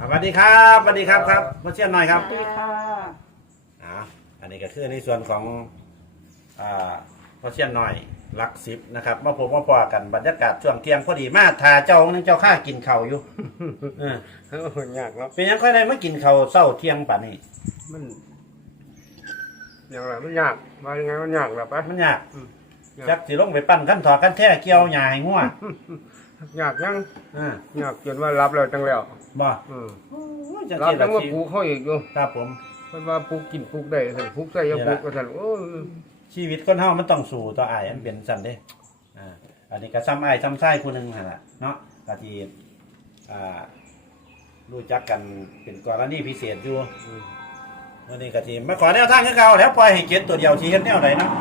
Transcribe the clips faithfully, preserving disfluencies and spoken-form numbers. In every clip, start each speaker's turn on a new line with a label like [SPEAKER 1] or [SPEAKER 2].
[SPEAKER 1] สวัสดีครับสวัสดีครับครับมาเชียร์หน่อยครับ
[SPEAKER 2] สวัสดีค่ะ
[SPEAKER 1] อ่าอันนี้ก็คือในส่วนของอ่ามาเชียร์หน่อยรักสิบนะครับมาพบมาพอกันบรรยากาศช่วงเที่ยงพอดีมาทาเจ้านึงเจ้าข้ากินเข่าวอยู่ เออย
[SPEAKER 3] ากเนาะ
[SPEAKER 1] เป็นยังค่อยได้มากินเข่าวเศร้าเที่ยงป่านนี้
[SPEAKER 3] มันอย่างไรมันยากมายังไงมันยากแบบปะ
[SPEAKER 1] มันยาก
[SPEAKER 3] อืม
[SPEAKER 1] จักสิลงไปปั้นขั้นถอดขั้นแท้เกี่ยวหญ้าให้งัวย
[SPEAKER 3] ากยัง
[SPEAKER 1] อ่าย
[SPEAKER 3] ากจนว่ารับแล้วจังแล้ว
[SPEAKER 1] บ่
[SPEAKER 3] อืม
[SPEAKER 1] โอ้ยจัง
[SPEAKER 3] รับ
[SPEAKER 1] สิ
[SPEAKER 3] จั
[SPEAKER 1] ละ
[SPEAKER 3] งว่า
[SPEAKER 1] สิ
[SPEAKER 3] ปลูกเขาอีกอยู่
[SPEAKER 1] ครับผม
[SPEAKER 3] เพิ่นว่าปลูกกินปลูกได้ท่านปลูกใส่ยังปลูกก็ท่านโอ้ย
[SPEAKER 1] ชีวิตคนเฮามันต้องสู้ต่ออ้ายมันเป็นสั่นเด้อ่าอันนี้ก็ซ้ำอ้ายซ้ำไส้ผู้หนึงหั่นล่ะเนาะก็ที่อ่ารู้จักกันเป็นกรณีพิเศษอยู่
[SPEAKER 3] อืม
[SPEAKER 1] วันนี้ก็ทีมาขอแนวทางคือเก่าแล้วปล่อยให้เก็ตตัวเดียวสิเฮ็ดแนวใดเนาะ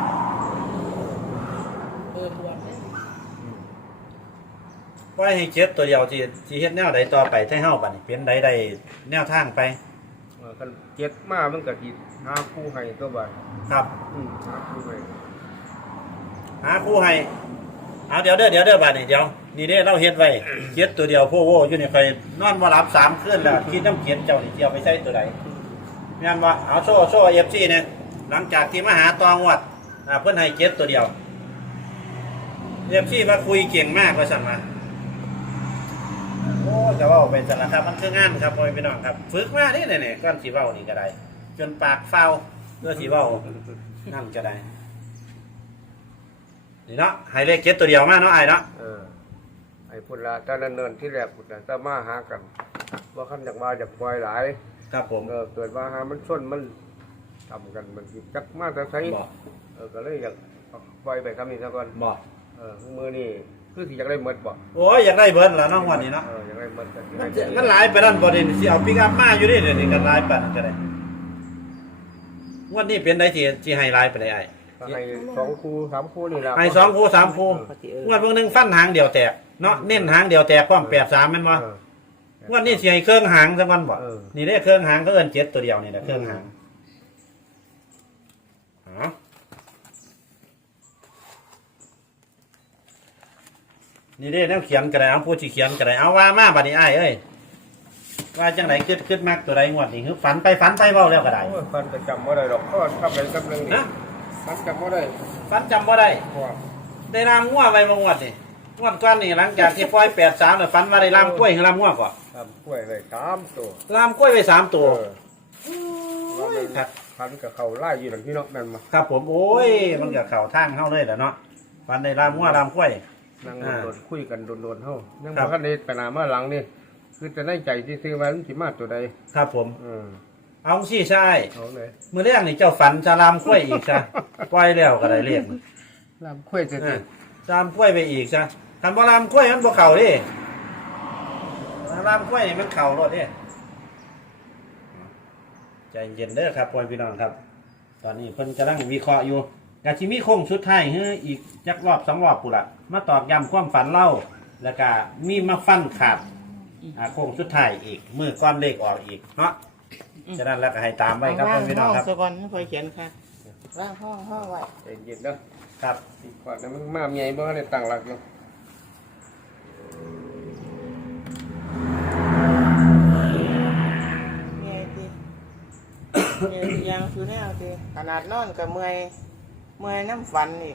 [SPEAKER 2] เปิดบวชเลย
[SPEAKER 1] ปล่อยให้เก็ตตัวเดียวสิสิเฮ็ดแนวใดต่อไปให้เฮาบัดนี้เป็นใดใดแนวทางไป
[SPEAKER 3] เออคันเจ็ดมามันก็สิหาคู่ให้ตัวบัด
[SPEAKER 1] ครับ
[SPEAKER 3] อืมหาคู่ให้
[SPEAKER 1] หาคู่ให้เอาเดี๋ยวเด้อเดี๋ยวเด้อบัดนี้เดี๋ยวนี่เด้เราเฮ็ดไว้เก็ตตัวเดียวโพโวอยู่นี่ค่อยนอนบ่หลับสามคืนแล้วคิดน้ำเก็ตเจ้านี่สิเอาไปใช้ตัวใดแม่นบ่เอาโซ่โซ่ เอฟ ซี เนี่ยหลังจากที่มาหาตองวดอ่าเพิ่นให้เก็ตตัวเดียว เอฟ ซี มาคุยเก่งมากว่าซั่นว่า โอ้จะว่าเป็นสารคามมันคืองานครับพ่อพี่น้องครับฝึกมานี่เนี่ยก้อนสีเบ้านี่ก็ได้จนปากเฝ้าเพื่อสีเบ้านั่นก็ได้นี่เนาะให้เลขเก็ตตัวเดียวมาเนาะไอ้เนาะ
[SPEAKER 3] เออไอ้พุ่นละตอนนั้นเนินที่แรกพุ่นละถ้ามาหากันว่าคันอยากมาจากปล่อยหลาย
[SPEAKER 1] ครับผม
[SPEAKER 3] เออเกิดว่าหามันส้นมันทำกันมันสิจักมาแต่ใช้
[SPEAKER 1] บอก
[SPEAKER 3] เออก็เลยอยากปล่อยไปคำนี้ซะก่อน
[SPEAKER 1] บอก
[SPEAKER 3] เออมือนี่คือสิอยากได้หมดบ่
[SPEAKER 1] โอ้ยอยากได้เบิร์ดแล้วน้องวันนี้เนาะ
[SPEAKER 3] เอออยากได้หมดก็สิ
[SPEAKER 1] มัน
[SPEAKER 3] ได้
[SPEAKER 1] จะมันหลายไปนั่นบ่ได้สิเอาปิกอัพมาอยู่นี่เดี๋ยวนี้กันหลายปันก็ได้งวันนี้เป็นได้ที่ที่ให้หลายไปได้ไอ้
[SPEAKER 3] ก็ให้สองคู่สามคู่นี่แหละ
[SPEAKER 1] ให้สองคู่สามคู่งวดเพิ่งหนึงฟันหางเดียวแตกเนาะเน้นหางเดียวแตกพร้อมแปดสามแม่นบ่
[SPEAKER 3] เออ
[SPEAKER 1] วันนี้สิให้เครื่องหางสักวันบ่
[SPEAKER 3] เออ
[SPEAKER 1] นี่ได้เครื่องหางก็เอิ้นเจ็ดตัวเดียวนี่แหละเครื่องหางอ๋อนี่ได้แนวเขียนก็ได้เอาผู้ที่เขียนก็ได้เอาว่ามาบัดนี้อ้ายเอ้ยว่าจังไดคิดคิดมักตัวใดงวดนี่คือฝันไปฝันไปเว้าแล้วก็ได้
[SPEAKER 3] โอ้ยฟันก็จำบ่ได้ดอกก็ทำอะไรกับเรื่องนี้
[SPEAKER 1] นะ
[SPEAKER 3] ฟันจำบ่ได้
[SPEAKER 1] ฝันจำบ่ได้
[SPEAKER 3] เพราะว่า
[SPEAKER 1] ได้รามงัวไว้บ่งวดนี่งวดก่อนนี่หลังจากที่ปล่อยแปดสามแล้วฝันว่าได้รามกล้วยหรือรามงัวก่อน
[SPEAKER 3] ทำกล้วยไว้สามตัว
[SPEAKER 1] รามกล้วยไว้สามตัว
[SPEAKER 3] เออว่ามัน
[SPEAKER 1] ครับ
[SPEAKER 3] ฟันกับเขาไล่อยู่หลังพี่น้องนั่นมา
[SPEAKER 1] ครับผมโอ้ยมันก็เข้าทางเฮาเลยแหละเนาะฝันได้รามงัวรามกล้วย
[SPEAKER 3] นั่ง
[SPEAKER 1] อ่า
[SPEAKER 3] โดนๆคุยกันโดนๆเฮายัง
[SPEAKER 1] ครับ
[SPEAKER 3] ่
[SPEAKER 1] บ
[SPEAKER 3] คันนี้ไปหน้ามาหลังนี่คือจะได้ใจที่ซื้อไว้มันสิมาตัวใด
[SPEAKER 1] ครับผม
[SPEAKER 3] เออ
[SPEAKER 1] เอาสิใช่
[SPEAKER 3] เอาเลย
[SPEAKER 1] มื้อแรกนี่เจ้าฝันจะรามกล้วยอีกซะปล่อยแล้วก็ได้เรียก
[SPEAKER 3] ลำคุยจะ
[SPEAKER 1] เอ
[SPEAKER 3] สิ
[SPEAKER 1] อรามกล้วยไปอีกซะคันบ่รามกล้วยมันบ่เข้าเด้รามกล้วยนี่มันเข้ารถเด้ใจเย็นเด้อครับพ่อพี่น้องครับ ตอนนี้เพิ่นกำลังวิเคราะห์อยู่กะสิมีโค้งสุดท้ายเฮ้ออีกจักรอบสองรอบปุนละมาตอกย้ำความฝันเล่าแล้วก็มีมาฟันขาดอ่าโค้งสุดท้ายอีกมือก้อนเลขออกอีกเนาะฉะนั้นแล้วก็ให้ตามไว้ครับพ่อพี่น้องครับ
[SPEAKER 2] สกอนไม่ค่อยเขียนค่ะร่างห้องห้องไว้
[SPEAKER 3] ใจเย็นเด้อ
[SPEAKER 1] ครับ
[SPEAKER 3] อีกก่อนนะมันมาใหญ่บ่ได้ตั้งหลักอยู่
[SPEAKER 2] เมียทีเมียทียังคือแนวทีขนาดนอนกับเมื่อยเมื่อยน้ำฝันอีก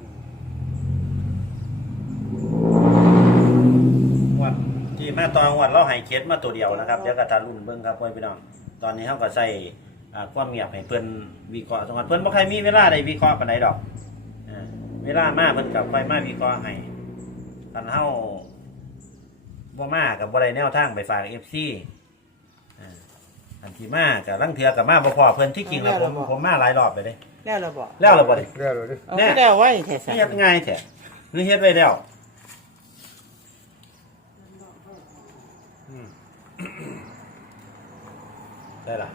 [SPEAKER 1] งวดที่มาตอนงวดเราให้เคสมาตัวเดียวนะครับเดี๋ยวก็ทารุ่นเบิ่งครับพ่อพี่น้องตอนนี้เขาก็ใส่อ่าความเงียบให้เพิ่นวิเคราะห์จังหวัดเพิ่นบ่ใครมีเวลาได้วิเคราะห์ปานใดดอกอ่าเวลามาเพิ่นก็ค่อยมาวิเคราะห์ให้คันเฮาบ่มาก็บ่ได้แนวทางไปฝาก เอฟ ซี อ่าอันที่มากับลังเทือกับมาบ่พอเพิ่นที่จริงแล้วผมผมมาหลายรอบไปเลย
[SPEAKER 2] แล้วเราบอก
[SPEAKER 1] แล้วเราบ่ได้
[SPEAKER 3] เรื่อยเลยดิ
[SPEAKER 2] เอาไม่ได้ไว้แถสัน
[SPEAKER 1] เฮ็ดง่ายแท้นี่เฮ็ดไว้แล้วอืม ได้ล่ะ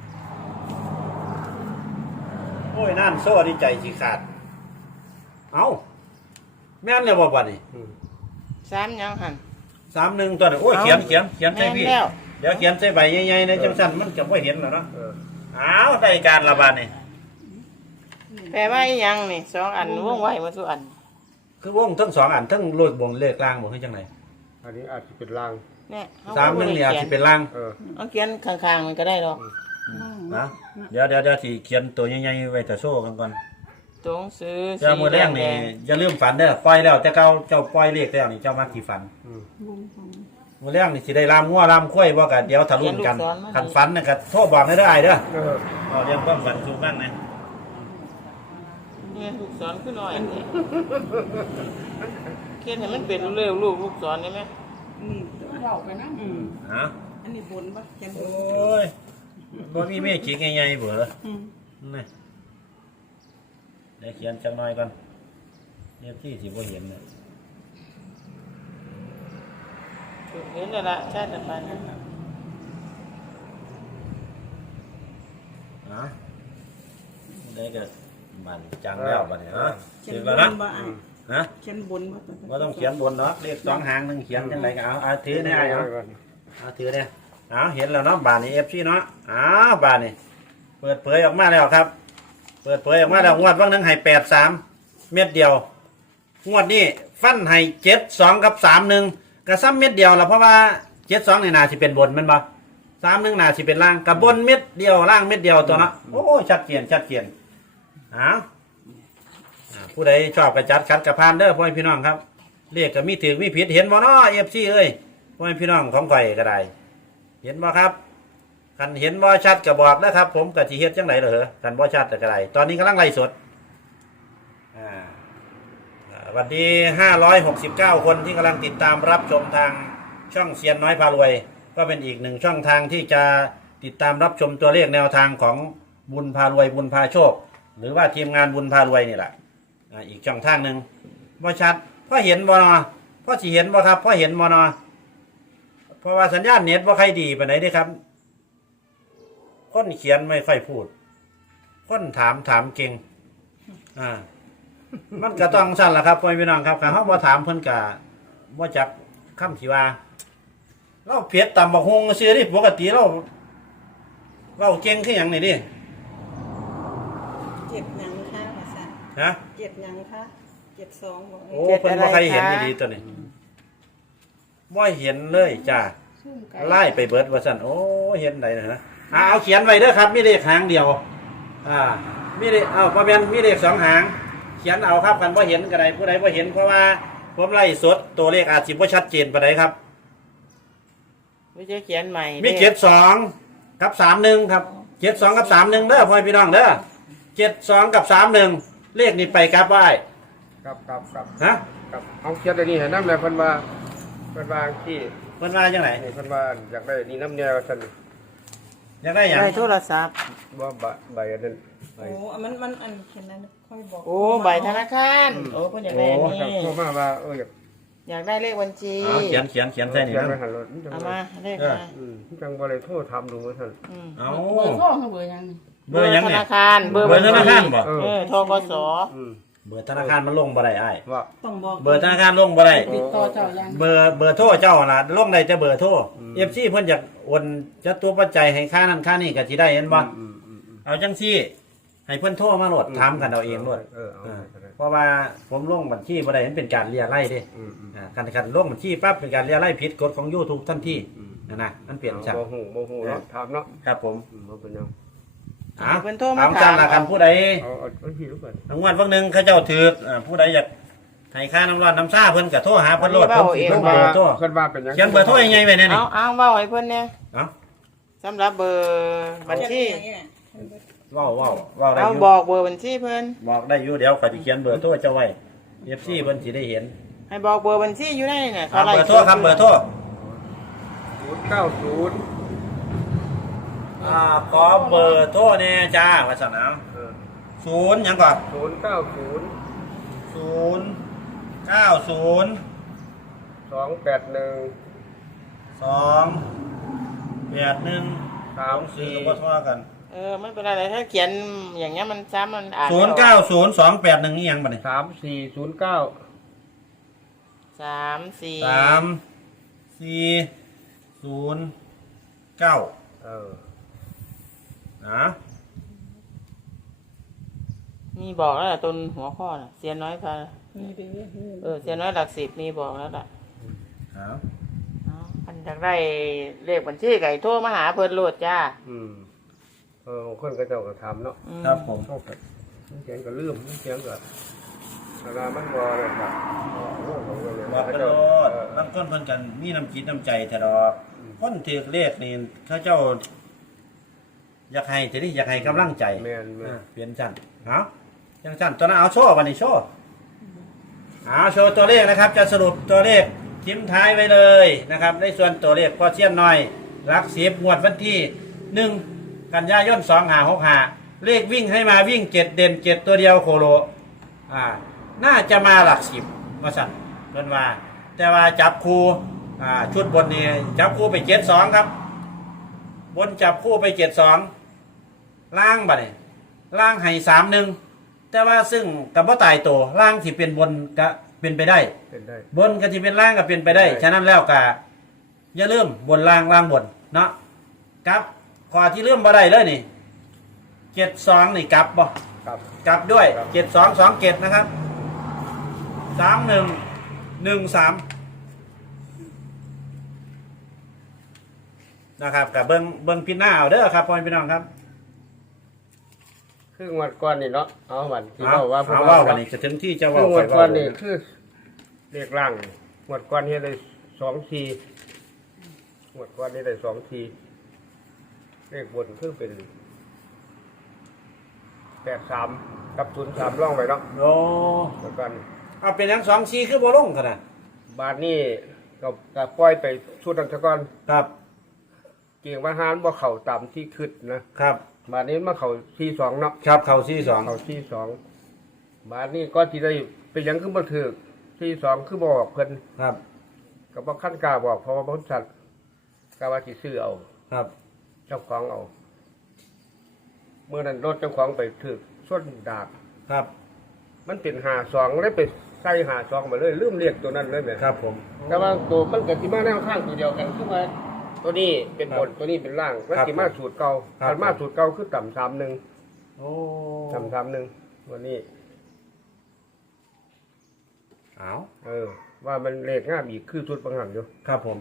[SPEAKER 1] โอ้ยนั่นโซ่ดีใจสิขาดเอ้าแม่นแล้วบ่บัดนี้
[SPEAKER 3] อืม
[SPEAKER 2] สามยังหัน
[SPEAKER 1] สามหนึ่งตัวนี้โอ้ยเขียนเขียนเขียนใส่พี่
[SPEAKER 2] แม่นแล้ว
[SPEAKER 1] เดี๋ยวเขียนใส่ใบใหญ่ๆในจังซั่นมันจะบ่เห็นแล้วเนาะ
[SPEAKER 3] เออ
[SPEAKER 1] อ้าวได้การละบาดนี่
[SPEAKER 2] แปลว่าอีหยังนี่สองอันวงไว้มาสุอัน
[SPEAKER 1] คือวงทั้งสองอันทั้งโลดบงเลขกลางบ่คือจังได
[SPEAKER 3] อันนี้อาจจะเป็นลาง
[SPEAKER 2] เนี่ยเข
[SPEAKER 1] สามหนึ่งเนี่ย
[SPEAKER 2] ขี
[SPEAKER 1] สิเป็นล่าง
[SPEAKER 3] เออ
[SPEAKER 2] เอาเขียนข้างๆมันก็ได้หรอก
[SPEAKER 1] นะเดี๋ยวเดี๋ยวเดี๋ยวสิเขียนตัวใหญ่ๆไว้แต่โซ่กันก่อน
[SPEAKER 2] จงซื้อ
[SPEAKER 1] เจ้ามือแรกนี่อย่าลืมฝันเด้อปล่อยแล้วแต่เก่าเจ้าปล่อยเลขแล้วนี่เจ้ามากี่ฝัน
[SPEAKER 3] อืม
[SPEAKER 1] มือแรกนี่สิได้ลามงัวลามข้วยบ่ก็เดี๋ยวทะลุนกันคันฝันน่ะก็โทรบอกได้เด้ออ้ายเด้อ
[SPEAKER 3] เออ
[SPEAKER 1] เอาเรียงความฝันสู่บ้างนะ
[SPEAKER 2] เนี่ยลูกศรขึ้นหน่อยนี่เขียนให้มันเป็นเร็วๆลูกลูกศรได้ไหม
[SPEAKER 4] นี่เบาไปนะอืม
[SPEAKER 1] ฮะ
[SPEAKER 4] อันนี้บนปะแกนบ
[SPEAKER 1] โอน ้ยบ่มีเมฆจิกใหญ่ๆเบ่เหรอ
[SPEAKER 4] อืม
[SPEAKER 1] นี่เดี๋ยวเขียนจักหน่อยก่อนเรียบที่สิบ่เห็นน่ะ
[SPEAKER 2] เห็นแล้วล่ะใช่แต่ปานนั้น
[SPEAKER 1] ฮะได้ก็มันจังแล้วบัดนี้ฮะ
[SPEAKER 4] แก
[SPEAKER 1] ถึ
[SPEAKER 4] น
[SPEAKER 1] ง
[SPEAKER 4] บ
[SPEAKER 1] แล้ว
[SPEAKER 4] น
[SPEAKER 1] นะ
[SPEAKER 4] ปะอ่ะ
[SPEAKER 1] ฮะ
[SPEAKER 4] แกนบนปะ
[SPEAKER 1] บ่ต้องเขียนบนเนาะเลขสองหางหนึงเขียนจังไดก็เอาเอาถือได้อ้ายเอา เอาถือเนี่ยเอาเห็นแล้วเนาะบานนี้เอฟซีเนาะอ้าวบานนี้เปิดเผยออกมาแล้วครับ เปิดเผยออกมาแล้วงวดวันหนึงให้แปดสามเม็ดเดียวงวดนี้ฟันให้เจ็ดสองกับสามหนึ่งกระซ้ำเม็ดเดียวละเพราะว่าเจ็ดสองในนาสิเป็นบนแมันบ่สามหนึ่งนาสิเป็นล่างกับบนเม็ดเดียวล่างเม็ดเดียวตัวเนาะโอ้ชัดเจนชัดเจนอ้าวอ่าผู้ใดชอบกระจัดขัดกระพานเด้อพ่อพี่น้องครับเรียกก็มีถือมีผิดเห็นบ่เนาะเอฟซีเอ้ยพ่อพี่น้องของข่อยก็ได้ เห็นบ่ครับคันเห็นบ่ชัดก็บอกนะครับ ผมกะสิเฮ็ดจังได๋ล่ะเหรอคันบ่ชัดก็ได้ตอนนี้กำลังไลฟ์สดอ่าอ่าวันที่ห้าร้อยหกสิบเก้าคนที่กำลังติดตามรับชมทางช่องเซียนน้อยพารวย ก็เป็นอีกหนึ่งช่องทางที่จะติดตามรับชมตัวเลขแนวทางของบุญพารวยบุญพาโชค หรือว่าทีมงานบุญพารวยนี่แหละอ่าอีกช่องทางหนึ่งบ่ชัดพ่อเห็นบ่เนาะพ่อสิเห็นบ่ครับพ่อเห็นบ่เนาะเพราะว่าสัญญาณเน็ตบ่ค่อยดีปานใดเด้ครับคนเขียนไม่ค่อยพูดคนถามถามเก่งอ่ามันก็ต้องสั่นล่ะครับพ่อพี่น้องครับถ้าเฮาบ่ถามเพิ่นก็บ่จักคำที่ว่าเราเผ็ดตำบักฮุงซื่อดิปกติเราเว้าเก่งคือหยังนี่ดิ
[SPEAKER 4] เจ็ดหยังค่ะภาษา
[SPEAKER 1] ฮะ
[SPEAKER 4] เจ็ดหยังค่ะเจ็ดสองบอก
[SPEAKER 1] โอ้เพิ่นบ่ใครเห็นดีๆตัวนี้บ่เห็นเลยจ้า
[SPEAKER 4] ซึ่งไก่
[SPEAKER 1] ไล่ไปเบิดว่าซั่นโอ้เห็นได้นะฮะอ่าเอาเขียนไว้เด้อครับมีเลขหางเดียวอ่ามีเลขเอาบ่แม่นมีเลขสองหาง เขียนเอาครับคันบ่เห็นก็ได้ผู้ใดบ่เห็นเพราะว่าผมไล่สดตัวเลขอาจสิบ่ชัดเจนปานใดครับ
[SPEAKER 2] ไม่ใช่เขียนใหม่
[SPEAKER 1] มีเจ็ดสองกับสามหนึ่งครับเจ็ดสองกับสามหนึ่งเด้อพ่อพี่น้องเด้อเจ็ดสองกับสามหนึ่งเลขนี้ไปกลับไว้
[SPEAKER 3] ครับครับครับ
[SPEAKER 1] ฮะ
[SPEAKER 3] ครับเอาเขียนอันนี้ให้น้ำเลยเพิ่นว่าเพิ่นว่าที่
[SPEAKER 1] เพิ่นว่าจังได
[SPEAKER 3] นี่เพิ่นว่าอยากได้นี่น้ำแนวซั่น
[SPEAKER 1] อยากได้หยัง
[SPEAKER 2] ได้โทรศัพท์
[SPEAKER 3] ว่าใบใบอันนั้นใบ
[SPEAKER 4] โอ้มันมันอันเขียนนั้นค่อยบอก
[SPEAKER 2] โอ้ใบธนาคารโอ้เพิ่นอยากได้อัน
[SPEAKER 3] ครับ
[SPEAKER 2] นี้
[SPEAKER 3] โทรมาว่าเอออยาก
[SPEAKER 2] อยากได้เลขบัญชี
[SPEAKER 1] เอาเขียนเขียนเขียนใส่นี่
[SPEAKER 3] เขียน
[SPEAKER 1] นะ
[SPEAKER 3] ไว้หันรถจัง
[SPEAKER 2] เอา
[SPEAKER 3] ว่า
[SPEAKER 2] มาเลขมา
[SPEAKER 3] อืมจังบ่ได้โทรถามดูว่าซั่น
[SPEAKER 2] อืม
[SPEAKER 1] เอา
[SPEAKER 4] เบอร์โทรเขาเบอร์ยัง
[SPEAKER 1] เบอร์หยัง
[SPEAKER 2] ธ
[SPEAKER 1] เนี่ย
[SPEAKER 2] นาคารเบอร์
[SPEAKER 1] เบอร์ธนาคารบ่
[SPEAKER 3] เออ
[SPEAKER 2] เออทกส
[SPEAKER 3] อืม
[SPEAKER 1] เบอร์ธนาคารมันลงบ่ได้อ้าย
[SPEAKER 3] ว่า
[SPEAKER 4] ต้องบอก
[SPEAKER 1] เบอร์ธนาคารลงบ่ได้
[SPEAKER 4] ติดต่อเจ้ายัง
[SPEAKER 1] เบอร์เบอร์โทรเจ้าน่ะลงได้แต่เบอร์โทร เอฟ ซี เพิ่นอยากโอนจัดตัวปัจจัยให้ค่านั้นค่านี้ก็สิได้เห็นบ่
[SPEAKER 3] อืมอืมอืม
[SPEAKER 1] เอาจังซี่ ให้เพิ่นโทรมาโหลดถามกันเอาเองโหลด
[SPEAKER 3] เออเอา
[SPEAKER 1] อ่า
[SPEAKER 3] ไปเลย
[SPEAKER 1] เพราะว่าผมลงบัญชีบ่ได้มันเป็นการเรียไล่เด้
[SPEAKER 3] อืมอืม
[SPEAKER 1] อ่าการการลงบัญชีปั๊บเป็นการเรียไล่ผิดกฎของ YouTube ทันที
[SPEAKER 3] อืม
[SPEAKER 1] นั่นน่ะมันเปลี่ยนจัง
[SPEAKER 3] บ่ฮู้บ่ฮู้เนาะถามเนาะ
[SPEAKER 1] ครับผม
[SPEAKER 3] อืมบ่เป็นหยัง
[SPEAKER 1] อ่า
[SPEAKER 2] เพิ่นโทรมา
[SPEAKER 1] ถามจังล่ะกันผู้ใด
[SPEAKER 3] เอาเอาเอาที่รู้ก่อน
[SPEAKER 1] รางวัลเพิ่งหนึงเขาเจ้าถืออ่าผู้ใดอยากให้ค่าน้ำร้อนน้ำชาเพิ่นก็โทรหาเพิ่นโหลดผมสิลงเบอร์โทร
[SPEAKER 3] เพิ่นว่าเป็นหยัง
[SPEAKER 1] เขียนเบอร์โทรยังไงไว้เนี่ยนี่
[SPEAKER 2] เอาเอาเว้าให้เพิ่นเนี่ย
[SPEAKER 1] เอ้า
[SPEAKER 2] สำหรับเบอร์บัญชี
[SPEAKER 1] เว้าเว้าเว้าได้
[SPEAKER 2] เอา
[SPEAKER 1] อยู่
[SPEAKER 2] บอกเบอร์บัญชีเพิ่น
[SPEAKER 1] บอกได้อยู่เดี๋ยวข้อยสิเขียนเบอร์โทรเจ้าไว้ เอฟ ซี เพิ่นสิได้เห็น
[SPEAKER 2] ให้บอกเบอร์บัญชีอยู่ในเนี่ย
[SPEAKER 1] อ่าเบอร์โทรครับเบอร์โทร
[SPEAKER 3] ศูนย์เก้าศูนย์
[SPEAKER 1] อ่าขอเบอร์โทรแน่จ้าว่าซั่นเอา
[SPEAKER 3] เออ
[SPEAKER 1] ศูนย์หยังก่อน
[SPEAKER 3] ศูนย์เก้าศูนย์
[SPEAKER 1] ศูนย์เก้าศูนย์
[SPEAKER 3] สองแปดหนึ่ง
[SPEAKER 1] สองแปดหนึ่ง
[SPEAKER 3] สาม
[SPEAKER 1] สี่
[SPEAKER 3] สี่
[SPEAKER 1] ก็โทรกัน
[SPEAKER 2] เออไม่เป็นไรถ้าเขียนอย่างเงี้ยมันซ้ำมันอ่าน
[SPEAKER 1] ศูนย์เก้าศูนย์สองแปดหนึ่งนี่ยังบัดนี้
[SPEAKER 3] สามสี่ศูนย์เก้า
[SPEAKER 2] สามสี่
[SPEAKER 1] สามสี่ศูนย์เก้า
[SPEAKER 3] เออ
[SPEAKER 1] นะ
[SPEAKER 2] มีบอกแล้วล่ะต้นหัวข้อน่ะเสียน้อยพา
[SPEAKER 4] มีดี
[SPEAKER 2] เออเสียน้อยหลักสิบมีบอกแล้วล่ะ
[SPEAKER 1] เอา
[SPEAKER 2] เอาอันอยากได้เลขบัญชีไก่โทรมาหาเพิ่นโลดจ้า
[SPEAKER 3] อืมเออบางคนก็เจ้าก็ทำเนาะ
[SPEAKER 2] อืม
[SPEAKER 1] ครับผม
[SPEAKER 3] เข้ากับเสียงก็ลืมเสียงก็เวลามันบ่เลยครับโอ้โหของเราเลย
[SPEAKER 1] บอกไปโลดน้ำก้นเพิ่นกันมีน้ำจิตน้ำใจแท้ดอกคนถือเลขนี่เขาเจ้า อยากให้จะนี่อยากให้กำลังใจ
[SPEAKER 3] แม่นแม่
[SPEAKER 1] อ่าน เปลี่ยนชั้นเอายังชั้นตัวนั้นเอาโชว์วันนี้โชว์เอาโชว์ตัวเลขนะครับ จะสรุปตัวเลขทิ้มท้ายไว้เลยนะครับ ในส่วนตัวเลขพอเชียนหน่อยรักสิบงวดวันที่หนึ่งกันยายนสองหาหกหาเลขวิ่งให้มาวิ่งเจ็ดเด่นเจ็ดตัวเดียวโคโลอ่าน่าจะมาหลักสิบมาสั่นเพิ่นว่า แต่ว่าจับคู่อ่าชุดบนนี้จับคู่ไปเจ็ดสองครับ บนจับคู่ไปเจ็ดสองล่างบัดนี้ล่างให้สามหนึ่งแต่ว่าซึ่งกับว่าตายตัวล่างที่เป็นบนก็เป็นไปได้
[SPEAKER 3] เป็นได้
[SPEAKER 1] บนก็ที่เป็นล่างก็เป็นไปได้
[SPEAKER 3] ได้
[SPEAKER 1] ฉะนั้นแล้วก็อย่าลืมบนล่างล่างบนเนาะกับข้อที่ลืมบ่ได้เลยนี่เจ็ดสองนี่กลับบ่
[SPEAKER 3] ครับ
[SPEAKER 1] กลับด้วย
[SPEAKER 3] ครับ
[SPEAKER 1] เจ็ดสองสองเจ็ดนะครับสามหนึ่งหนึ่งสามนะครับกับเบิ้งเบิ้งพินหน้าเอาเด้อครับพ่อพี่น้องครับ
[SPEAKER 3] คืองวดก่อนนี่เนาะเอาวันที่
[SPEAKER 1] เอา
[SPEAKER 3] เว้าว่า
[SPEAKER 1] เอาว่าวันนี้จะถึงที่จะ
[SPEAKER 3] คื
[SPEAKER 1] ว่า
[SPEAKER 3] องวดก่อนนี่คือเลขล่างงวดก่อนนี่ได้สองทีงวดก่อนนี่ได้สองทีเลขบนคือเป็นแปดสามกับศูนย์สามร่องไปเนาะ
[SPEAKER 1] โอ้
[SPEAKER 3] งวดก่อน
[SPEAKER 1] เอาเป็นทั้งสองซีคือโบลงขนาด
[SPEAKER 3] บาทนี่ก็ก็ปล่อยไปชุดนันทกร
[SPEAKER 1] ครับ
[SPEAKER 3] เกี่ยงว่าหารบ่เข่าตามที่คิดนะครับ บาทนี้มาเข่าที่สองเนาะ
[SPEAKER 1] ครับเข่าซีสอง
[SPEAKER 3] เข่าที่สองบาทนี้ก็ที่ได้เป็นหยังขึ้นมาถือที่สองคือบอกเพิ่น
[SPEAKER 1] ครับ
[SPEAKER 3] ก็บ่ขั้นกล้าบอกเพราะว่าบริษัทกล้าว่าสิซื้อเอา
[SPEAKER 1] ครับ
[SPEAKER 3] เจ้าของเอาเมื่อนั้นรถเจ้าของไปถือส้นดาบ
[SPEAKER 1] ครับ
[SPEAKER 3] มันเป็นหาสองเลยไปใส่หาสองมาเลยลืมเรียกตัวนั้นเลยแหม่
[SPEAKER 1] ครับผม
[SPEAKER 3] แต่ว่าตัวมันก็สิมาแนวข้างตัวเดียวกันคือว่าตัวนี้เป็นบนตัวนี้เป็นล่างมันสิมาสูตรเก่าคันมาสูตรเก่าคือต่ำสามหนึ่ง
[SPEAKER 1] โอ้
[SPEAKER 3] ต่ำสามหนึ่งวันนี้
[SPEAKER 1] เอา
[SPEAKER 3] เออ ว่ามันเลขง่ามอีกคือชุดบางหันอยู่
[SPEAKER 1] ครับผม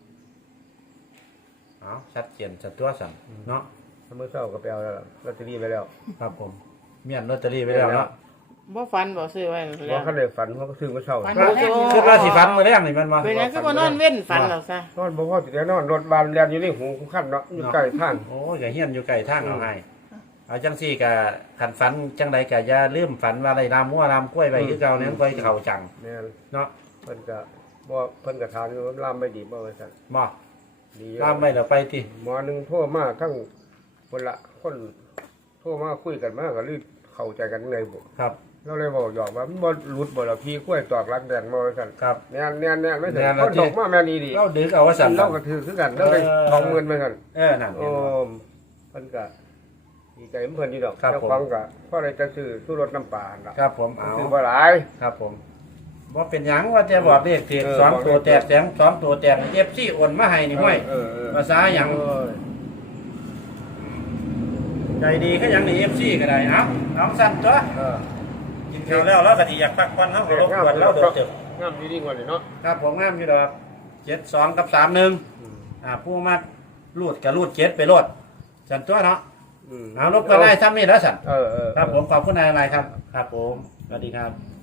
[SPEAKER 1] เอาชัดเจนชัดตัวสั่งเนาะ
[SPEAKER 3] เมื่อเช้าก็ไปเอาแล้วล่ะลอตเตอรี่ไปแล้ว
[SPEAKER 1] ครับผมเมียนลอตเตอรี่ไปแล้วเนาะ
[SPEAKER 2] บ่ฟันบ่ซื้อไว้
[SPEAKER 3] เพ
[SPEAKER 2] แล้ว
[SPEAKER 3] ราะขั้นเลยฝันเขาก็ซื้อเมื่อเช้า
[SPEAKER 4] ฝัน
[SPEAKER 1] คือคือว่าสีฟันมาแรกนี่มันมา
[SPEAKER 2] เป็นหยังคือบ่นอนเว้นฟันแล้วซะ
[SPEAKER 3] นอนบ่พอสิได้นอนรถบานเรียนอยู่ในหูขั้นเนาะอยู่ใกล้ทาง
[SPEAKER 1] โอ้ยอย่าเฮียนอยู่ไกลทางเอาให้เอาจังซี่กะขันฝันจังใดกะอย่าลืมฝันว่าอะไรรามมั่วรามกล้วยไปคือเก่าเนี่ยมันก็เข้าจัง
[SPEAKER 3] แม่น
[SPEAKER 1] เนาะ
[SPEAKER 3] เพิ่นก็บ่เพิ่นก็ถามอยู่ว่าลามไม่ดีบ่ว่าซั่น
[SPEAKER 1] บ่
[SPEAKER 3] ดีอยู่
[SPEAKER 1] รามไปเดี๋ยวไปติ
[SPEAKER 3] หมอหนึงโทรมาทั้งคนละคนโทรมาคุยกันมาก็รีบเข้าใจกันเลยบ่
[SPEAKER 1] ครับ
[SPEAKER 3] เราเลยบอกหยอกว่ามันบ่หลุดบ่ล่ะพี่กล้วยตอกรักแดงบ่ว่าซั่น
[SPEAKER 1] ครับ
[SPEAKER 3] แน่นแน่นแน่นไม่ถึง
[SPEAKER 1] แน่นแล้ว
[SPEAKER 3] คน
[SPEAKER 1] ที่
[SPEAKER 3] ตกมาแม่นอีดี
[SPEAKER 1] เราดึกเอาว่าสั่น
[SPEAKER 3] เราก็ถือคือกันเราได้
[SPEAKER 1] เออ
[SPEAKER 3] สองหมื่นไปกัน
[SPEAKER 1] เออนั่น
[SPEAKER 3] โอ้เพิ่นก็ดีใจเพิ่นนี่ดอก
[SPEAKER 1] ครับ
[SPEAKER 3] เจ้า
[SPEAKER 1] ผม
[SPEAKER 3] ของก็พอได้จะซื้อสู้รถน้ำปลาหั่นล่ะ
[SPEAKER 1] ครับผมเอา
[SPEAKER 3] ซื้อบ่หลาย
[SPEAKER 1] ครับผมว่าเป็นหยังว่าจะบอกเลขเทีย
[SPEAKER 3] เออ
[SPEAKER 1] สอง
[SPEAKER 3] บอกเลข
[SPEAKER 1] ตัวแตกแสงสองตัวแตกเอฟซีโอนมาให้นี่ห้วย
[SPEAKER 3] เออเออ
[SPEAKER 1] ภาษาหยัง
[SPEAKER 3] เออ
[SPEAKER 1] ใจดีก็ยังนี่เอฟซีก็ได้เอาน้องสั้นตัว
[SPEAKER 3] เออ
[SPEAKER 1] กินข้าวแล้วแล้วก็ที่อยากพักผ่อนเขาก็รบกวนเราเดือดเติบ
[SPEAKER 3] งามดีๆกว่านี่เนาะ
[SPEAKER 1] ครับผมงามอยู่ดอกเจ็ดสองกับสามหนึ่ง
[SPEAKER 3] อืม
[SPEAKER 1] อ่าผู้มารูดกับรูดเจ็ดไปรดสันตัวเนาะ
[SPEAKER 3] อืม
[SPEAKER 1] เอารบกวนได้ซ้ำนี่แล้วสัน
[SPEAKER 3] เออเออ
[SPEAKER 1] ครับผมขอบคุณนายอะไรครับ ครับผมสวัสดีครับ